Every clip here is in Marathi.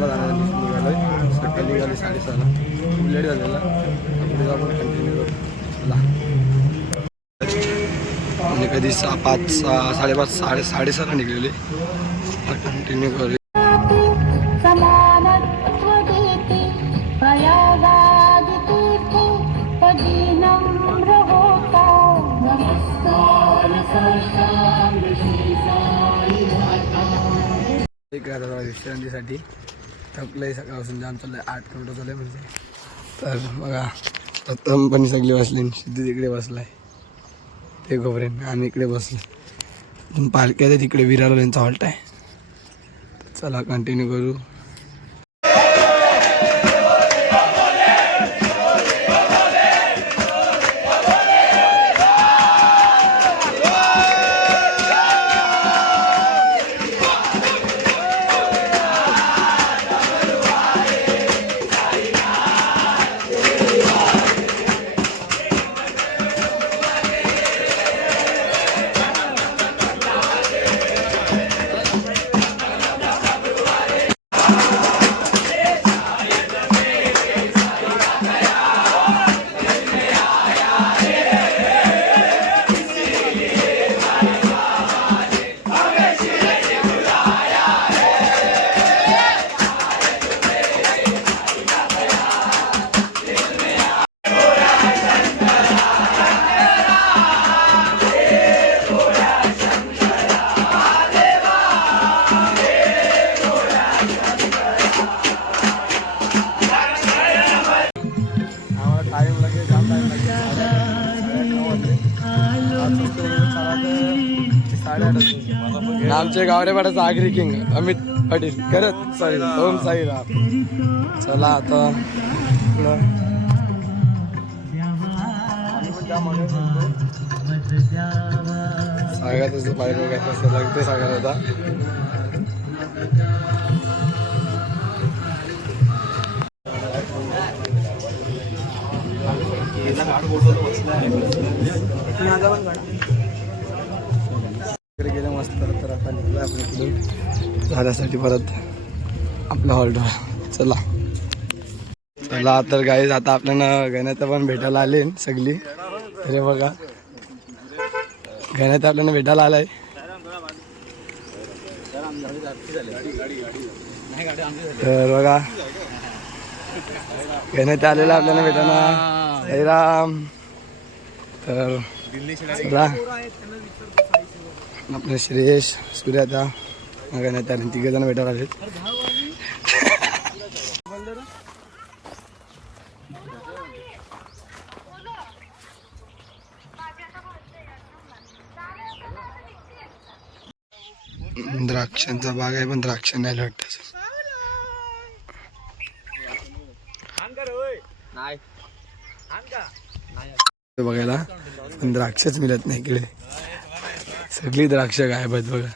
साडेसहाला जाण्याचा निघालो आहे. सकाळी निघाली 6:30ला. खूप लेट झालेला. पुढे जाऊन कंटिन्यू करू. चला म्हणजे कधी 5, 6:30, 6:30 निघलेले. कंटिन्यू करू. विश्रांतीसाठी थकलंय सकाळपासून जाम चाललंय. 8 किलोमीटर चाललंय म्हणजे. तर बघा प्रथम पण सगळी बसली. सिद्धी तिकडे बसलाय ते गोबरेन. आम्ही इकडे बसलो. पालख्या आहे तिकडे विरार यांचा हॉल्ट आहे. चला कंटिन्यू करू. आमचे गावरेपाड्याचा आगरी किंग अमित पाटील करत साई ओम साईराम. चला आता सांगा तसं पाहिजे काय कसं लागते सांगा आता. गेलं मस्त. तर आता निघला आपण इकडून झाल्यासाठी परत आपल्या हॉल्टवर. चला तर गाईज आता आपल्याला गण्यात पण भेटायला आले सगळी. अरे बघा गण्यात आपल्याला भेटायला आलाय. तर बघा गण्यात आलेला आपल्याला भेटायला साईराम. तर चला आपले श्रेयश सूर्याता गण्यात आले. 3 जण भेटायला आले. द्राक्षांचा बाग आहे पण द्राक्ष नाही वाटत बघायला. पण द्राक्षच मिळत नाही इकडे. सगळी द्राक्ष गायब आहेत बघा.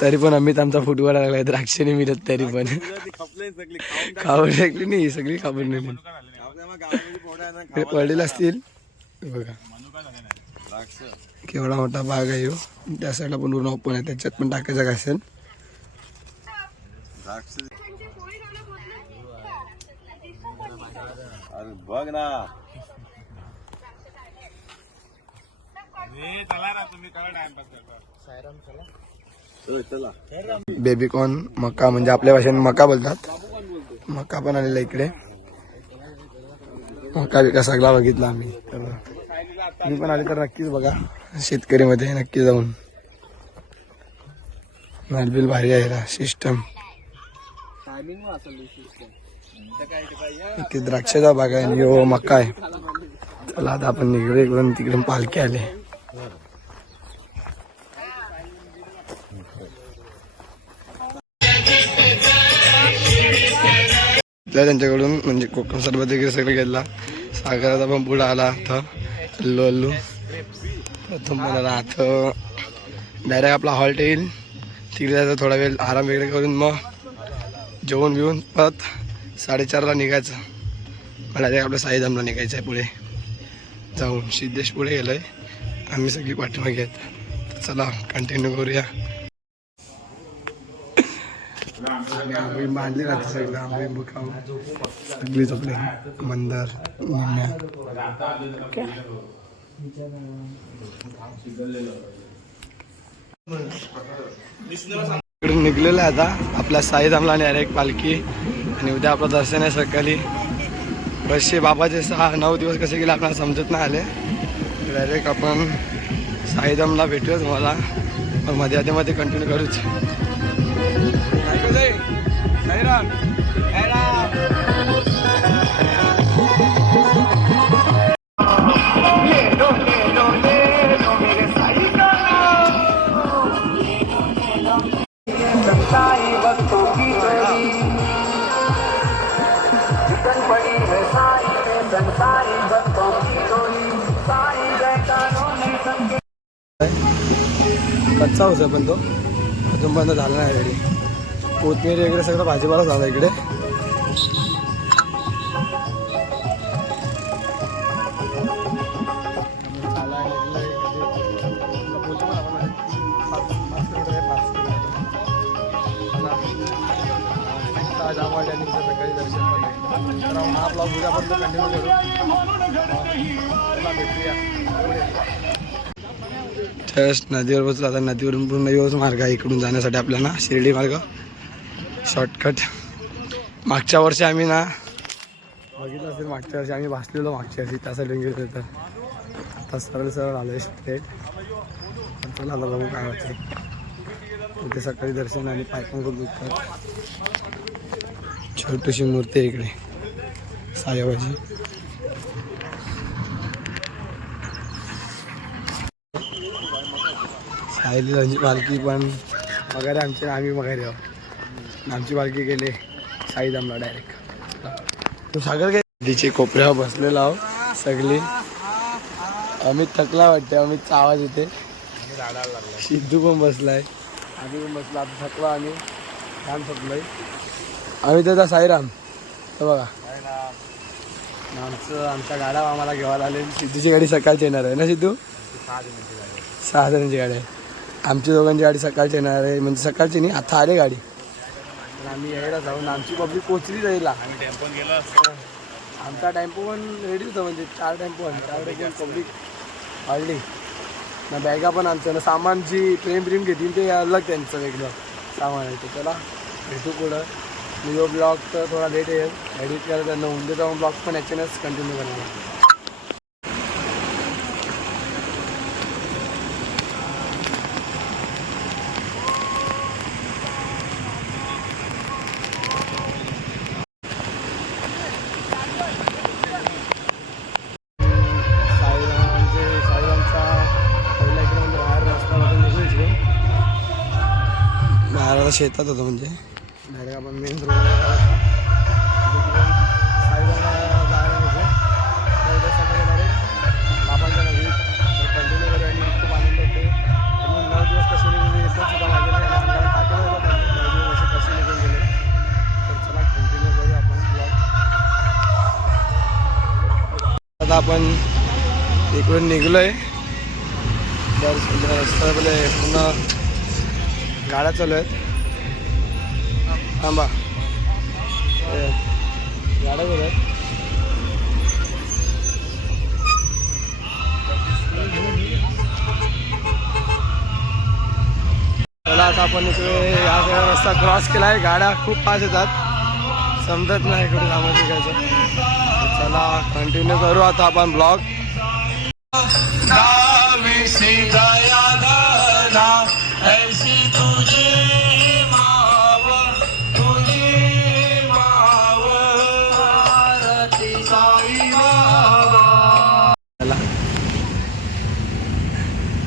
तरी पण अमित आमचा फुटबॉल लागलाय. द्राक्ष नाही मिळत तरी पण खाऊन शकली नाही. सगळी खाऊन नेली. पडलेले असतील बघा. केवढा मोठा बाग आहे हो. त्या साईडला पण पूर्ण ओपन आहे. त्याच्यात पण टाकायचं काय असेल. बघ ना बेबीकॉर्न मका म्हणजे आपल्या भाषेने मका बोलतात. मका पण आलेला इकडे. मका बिका सगळा बघितला आम्ही. तुम्ही पण आले तर नक्कीच बघा. शेतकरी मध्ये नक्की जाऊन. मालबिल भारी आहे सिस्टम. इथे द्राक्षाचा बाग आहे आणि मका आहे. चला आता आपण निघले इकडून. तिकडून पालखी आले. त्यांच्याकडून म्हणजे कोकण सरबत वगैरे सगळं घेतला. सागराचा पण पुढं आला. आता अल्लू अल्लू प्रथम म्हणाला. आता डायरेक्ट आपला हॉल्ट येईल. तिकडे जायचं थोडा वेळ आराम वगैरे करून मग जेवण बिवून परत 4:30ला निघायचं. मला डायरेक्ट आपल्या साईधामला निघायचं आहे. पुढे जाऊन सिद्धेश पुढे गेलोय. आम्ही सगळी पाठीमागे आहेत. चला कंटिन्यू करूया. आणि आंबोळी बांधली राहते सगळं आंबोळी खाऊ सगळी चपले मंदार निम्म्या इकडून निघलेलं आहे आता आपल्या साईधामला डायरेक्ट पालखी आणि उद्या आपलं दर्शन आहे सकाळी. बसशे बाबाचे 6-9 दिवस कसे गेले आपल्याला समजत नाही आले. डायरेक्ट आपण साईधामला भेटूया तुम्हाला पण मध्ये कंटिन्यू करूच. साईराम कच्चा होता पण तो अजून पण झाला नाही रेडी. कोथमीर वगैरे सगळं भाजीपाला झाला इकडे. सकाळी दर्शन पण आहे तर हा ब्लॉग उद्यापर्यंत कंटिन्यू करू. भेटूया जस्ट नदीवर बसलो आता. नदीवरून पूर्ण योज मार्ग आहे इकडून जाण्यासाठी आपल्याला शिर्डी मार्ग शॉर्टकट. मागच्या वर्षी आम्ही ना बघितलं असेल मागच्या वर्षी आम्ही भासलेलो मागच्या वर्षी त्यासाठी गेलो तर आता सरळ आलो आहे स्ट्रेट. चला आता बघू काय होते. इथे सकाळी दर्शन आणि पायपन खूप दुखतात. छोटीशी मूर्ती आहे इकडे साईबाबाची. साईलीची पालखी पण वगैरे आम्ही वगैरे आमची पालखी गेले साईधामला डायरेक्ट. तो सागर काय नदीचे कोपऱ्यावर बसलेला आहो सगळी. अमित थकला वाटते. अमितचा आवाज येते. सिद्धू पण बसलाय आम्ही पण बसलो. आता थकलो आम्ही छान थकलोय आम्ही. त्याचा साईराम तर बघा आमच्या गाड्या आम्हाला घेवायला आले. सिद्धूची गाडी सकाळची येणार आहे ना सिद्धू. 6 जणांची गाडी आहे. आमची दोघांची गाडी सकाळची येणार आहे म्हणजे सकाळची नाही आता आले गाडी. पण आम्ही यायला जाऊन आमची पब्लिक पोचली जाईल. आमचा टेम्पो पण रेडी होता म्हणजे 4 टेम्पो पब्लिक वाढली ना. बॅगा पण आमचं ना सामान जी प्रेम घेतील ते अलग त्यांचं वेगळं सामान आहे. तर त्याला भेटू पुढं. व्हिडिओ ब्लॉग तर थोडा लेट येईल एडिट करायला. त्यांना उद्या जाऊन ब्लॉग पण याच्यानेच कंटिन्यू करणार. शेतात होतं म्हणजे डायरेक्ट आपण मेन रोड जायला सकाळी डायरेक्ट बाबांच्या नगरीत कंटिन्यू करू. आणि खूप आनंद होते. आणि 9 दिवस कसे निघून येतात सुद्धा माझ्या अंगाला टाकलं होतं. 9 दिवस असे कसे निघून गेले. तर चला कंटिन्यू करू आपण ब्लॉग. आता आपण इकडून निघलोय. रस्ता पूर्ण गाड्या चालू आहेत. थांबा गाड्या चालू आहेत. चला आता आपण इकडे या सगळा रस्ता क्रॉस केला आहे. गाड्या खूप फास्ट येतात समजत नाही कुठे थांबायचं घ्यायचं. चला कंटिन्यू करू आता आपण ब्लॉग.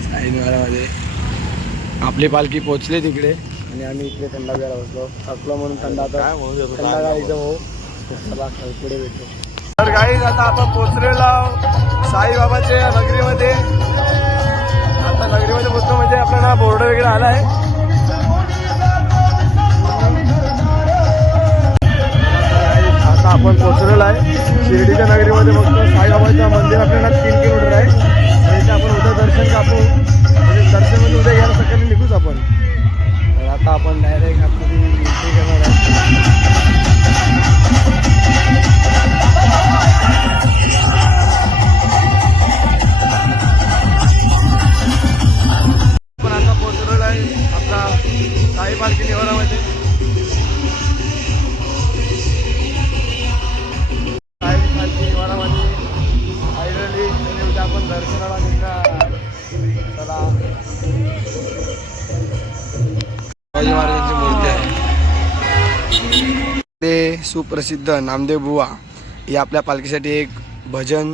साईनवारामध्ये आपली पालखी पोचली तिकडे आणि आम्ही इकडे थंडा प्यायला बसलो. थकलो म्हणून थंडा आता थंडा गाडीचं भाऊ. चला पुढे भेटतो. तर गाईज आता आपण पोचलेलो साईबाबाच्या नगरीमध्ये. आता नगरीमध्ये पोचलो म्हणजे आपल्याला बोर्ड वगैरे आला आहे. आता आपण पोचलेलो आहे शिर्डीच्या नगरीमध्ये. बघतो साईबाबाचं मंदिर आपल्याला 3 किलोमीटर आहे. म्हणजे आपण उद्या दर्शन कापू म्हणजे दर्शन म्हणजे उद्या यायला सकाळी निघूच आपण. तर आता आपण डायरेक्ट आपली एंट्री करणार ते सुप्रसिद्ध नामदेव बुवा हे आपल्या पालखीसाठी एक भजन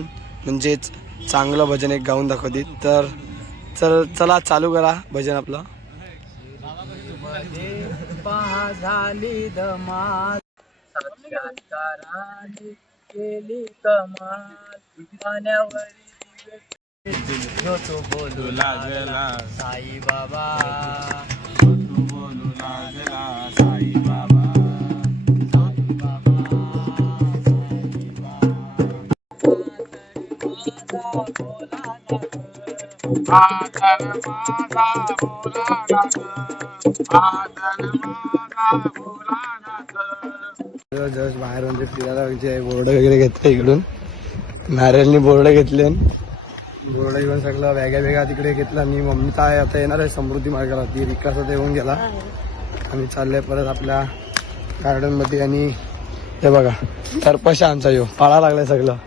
म्हणजेच चांगलं भजन एक गाऊन दाखवतील. तर चला चालू करा भजन आपलं. झाली धमाल साक्षात्काराने केली कमाल पाण्यावरी जो तो बोलू लागला साई बाबा जो तो बोलू लागला साई बाबा जस्ट बाहेर म्हणजे फिरायला म्हणजे बोर्ड वगैरे घेतलं इकडून नारळनी बोर्ड घेतले बोर्ड घेऊन सगळं वेगळ्या तिकडे घेतलं आणि मम्मीचा आहे आता येणार आहे समृद्धी मार्गाला ती रिकासा ते येऊन गेला. आम्ही चाललोय परत आपल्या गार्डन मध्ये आणि हे बघा तरपशा आमचा येऊ पाळा लागलाय सगळं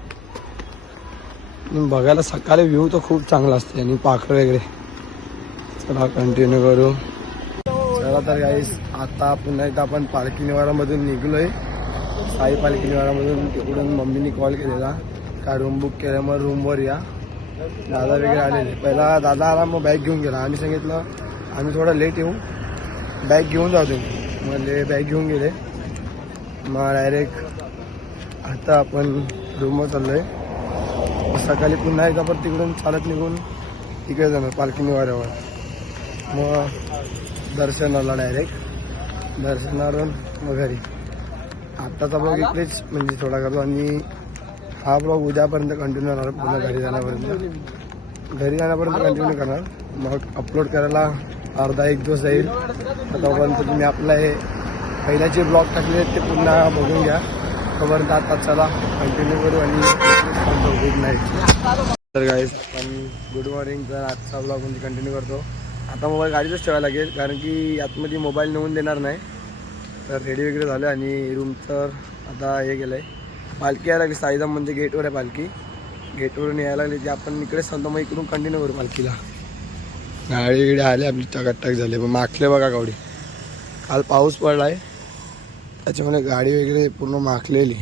बघायला. सकाळी व्ह्यू तर खूप चांगला असते आणि पाखर वगैरे. चला कंटिन्यू करू. चला तर गाईस आता पुन्हा एकदा आपण पालखी निवारामधून निघलोय. साई पालखी निवारामधून तिकडून मम्मीने कॉल केलेला का रूम बुक केलं मग रूमवर या. दादा वगैरे आलेले. पहिला दादा आला मग बॅग घेऊन गेला. आम्ही सांगितलं आम्ही थोडा लेट येऊ बॅग घेऊन जाऊ तुम्ही मग बॅग घेऊन गेले. मग डायरेक्ट आता आपण रूमवर चाललोय. सकाळी पुन्हा एकदा परत तिकडून चालत निघून तिकडे जाणार पालखी निवाऱ्यावर. मग दर्शनाला डायरेक्ट दर्शनावरून मग घरी. आत्ताचा ब्लॉग इकडेच म्हणजे थोडा करतो आणि हा ब्लॉग उद्यापर्यंत कंटिन्यू राहणार. पुन्हा घरी जाण्यापर्यंत कंटिन्यू करणार. मग अपलोड करायला अर्धा एक दिवस जाईल. तोपर्यंत तुम्ही आपला हे पहिल्याचे ब्लॉग टाकले ते पुन्हा बघून घ्या. तोपर्यंत आता चला कंटिन्यू करू आणि गुड नाईट. तर गाईज आपण गुड मॉर्निंग. तर आजचा ब्लॉग म्हणजे कंटिन्यू करतो. आता मोबाईल गाडीतच ठेवायला लागेल कारण की आतमध्ये मोबाईल नेऊन देणार नाही. तर रेडी वगैरे झालं आणि रूम तर आता हे गेलं आहे. पालखी यायला लागली साईधाम म्हणजे गेटवर आहे पालखी. गेटवरून यायला लागली की आपण इकडेच सांगतो मग इकडून कंटिन्यू करू पालखीला. गाडी वगैरे आले आपली टकाटक झाले. मग माखले बघा गावडी. काल पाऊस पडला आहे त्याच्यामुळे गाडी वगैरे पूर्ण माखलेली.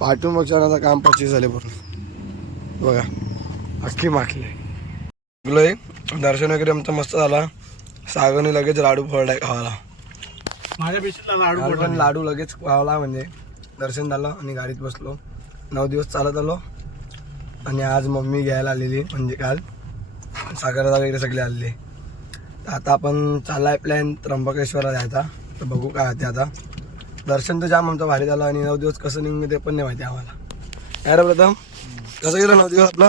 पाठवून बघण्याचं काम 25 झाले पूर्ण बघा अख्खी माखले. गेलोय दर्शन वगैरे आमचं मस्त झाला. सागरने लगेच लाडू फोडलाय खावाला. माझ्या लाडू लगेच खावला म्हणजे दर्शन झालं आणि गाडीत बसलो. 9 दिवस चालत आलो आणि आज मम्मी घ्यायला आलेली म्हणजे काल सागरदा वगैरे सगळे आलेले. तर आता आपण चाललाय प्लॅन त्र्यंबकेश्वरला जायचा. तर बघू काय होते आता. दर्शन तर जाम आमचं भारी झालं आणि 9 दिवस कसं निघून ते पण नाही माहिती आम्हाला. काय रे प्रथम कसं गेलं 9 दिवस आपला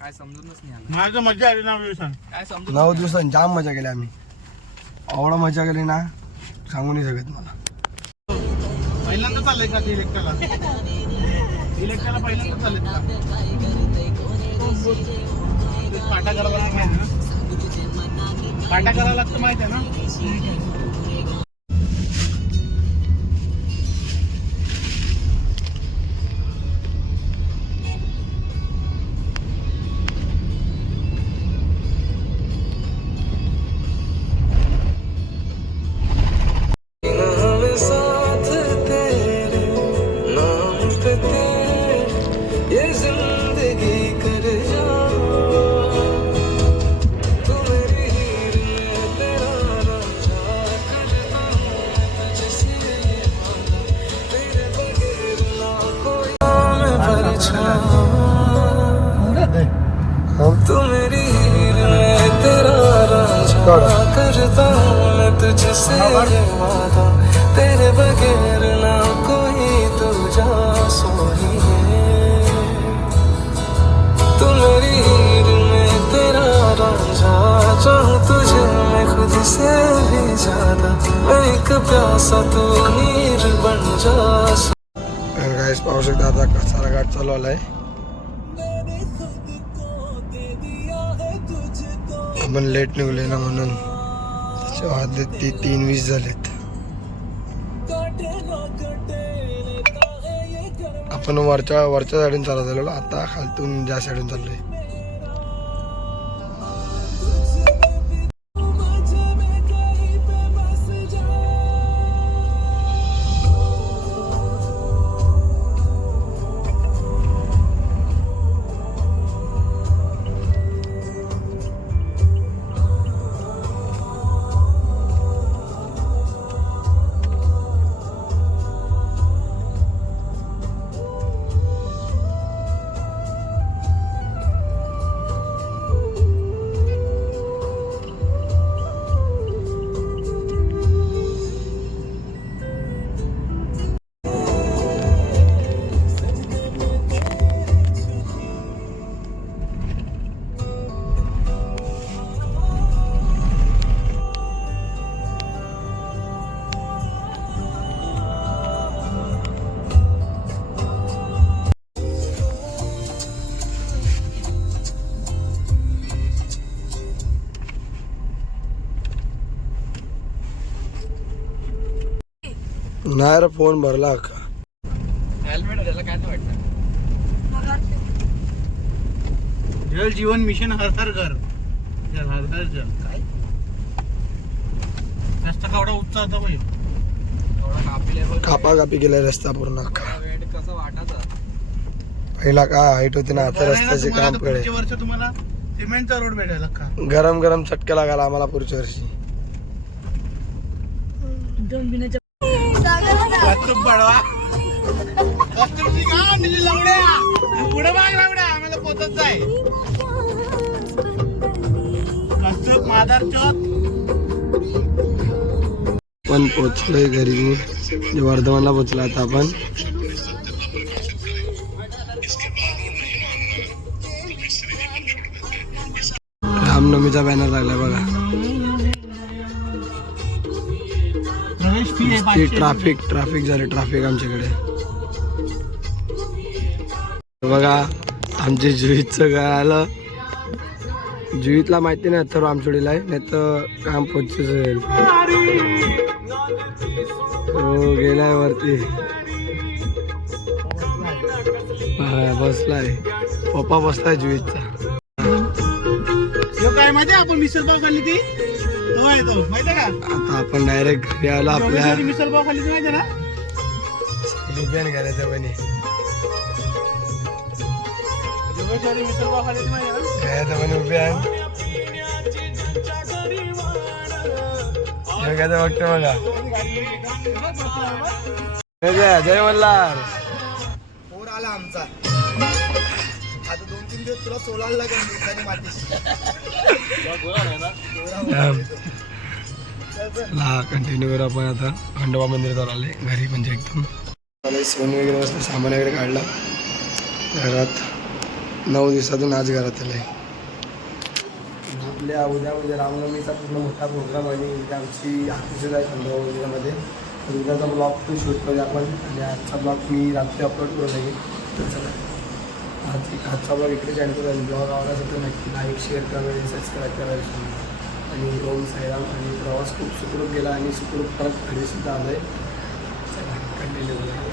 काय समजूनच नाही आलं. माझं मजा आली 9 दिवसांत. काय समजून 9 दिवसांत जाम मजा केली आम्ही. एवढा मजा केली ना सांगू नाही शकत मला. पहिल्यांदा चाललंय का इलेक्ट्राला पहिल्यांदा चाललेत का पाटा करावा लागतो माहिती ना. पाटा करावा लागतं माहिती आहे ना. तू मेरी हीर में तेरा रांझा करता हूँ मैं तुझसे ये वादा तेरे बगैर ना कोई दूजा सोई है. तू मेरी हीर में तेरा रांझा चाहूँ तुझे मैं खुद से भी ज्यादा मैं एक प्यासा तू नीर बन जा. गाइस पाहू शकता आता कसारा घाट चालू आलाय. आपण लेट निघलोय ना म्हणून त्याच्या 3:20 झालेत. आपण वरच्या साईडून चालत आलेलो आता खालतून ज्या साईडून चाललोय. नाही रे फोन भरला का हेल्मेट त्याला काय वाटतं जल जीवन मिशन हर हर घर जल हर हर जल काय जास्त कावडा उत्साह होता भाई एवढा कापले बघ कापाकापी केलाय रस्ता पूर्ण अख्खा. वेट कसं वाटायचं पहिला काय हाईट होती ना आता रस्त्याचे काम कडे पुढच्या वर्ष तुम्हाला सिमेंटचा रोड भेटेल अख्खा गरम गरम चटका लागायला आम्हाला पुढच्या वर्षी. वास्तूप पडवा वास्तूपची का म्हणजे लवड्या पुढे माग लवड्या आम्हाला पोचत जाय वास्तूप मादार चौक पण पोचलोय घरी म्हणजे वर्धमानला पोचलो आता आपण. रामनवमीचा बॅनर लागलाय बघा. प्रवेश फी आहे ट्राफिक झाले ट्राफिक आमच्याकडे बघा. आमचे जुईतचं घर आलं. जुईतला माहिती नाही तर आमचोडीला आहे नाही तर काम पोचच होईल. हो गेलाय वरती बसलाय. पप्पा बसलाय जुईतचा. काय माहिती आपण मिसळ पाव खाल्ली ती तो आहे तो माहिती का आता आपण डायरेक्ट घरी आलो आपल्या मिसळ पाव खाल्ली ती माहिती ना लिबियन घालायचं बनी जोगेश्वरी मिसळ पाव खाल्ली ती माहिती ना घ्यायचं पण उभे आहे. योग्याचं बघतो बघा. जय मल्हार. पोर आला आमचा आता 2-3 दिवस तुला सोलायला लागेल मातीशी कंटिन्यू करू आपण आता. खंडोबा मंदिरात आले घरी म्हणजे एकदम सोन वगैरे मस्त सामान वगैरे काढलं घरात. 9 दिवसातून आज घरात आले. आपल्या उद्या म्हणजे रामनवमीचा पूर्ण मोठा प्रोग्राम आणि उद्या आमची आखरीच आहे खंडोबा मंदिरामध्ये. तर उद्याचा ब्लॉग पण शूट करूया आपण आणि आजचा ब्लॉग मी रात्री अपलोड करू लागेल. तर चला आजचा ब्लॉग इकडे जॉईन करू आणि ब्लॉग आवडला असेल तर नक्की लाईक शेअर करा सबस्क्राईब करायला. आणि ओम साईराम. आणि प्रवास खूप सुखरूप गेला आणि सुखरूप परत घरीसुद्धा आलो आहे. चला कंटिन्यू करूया.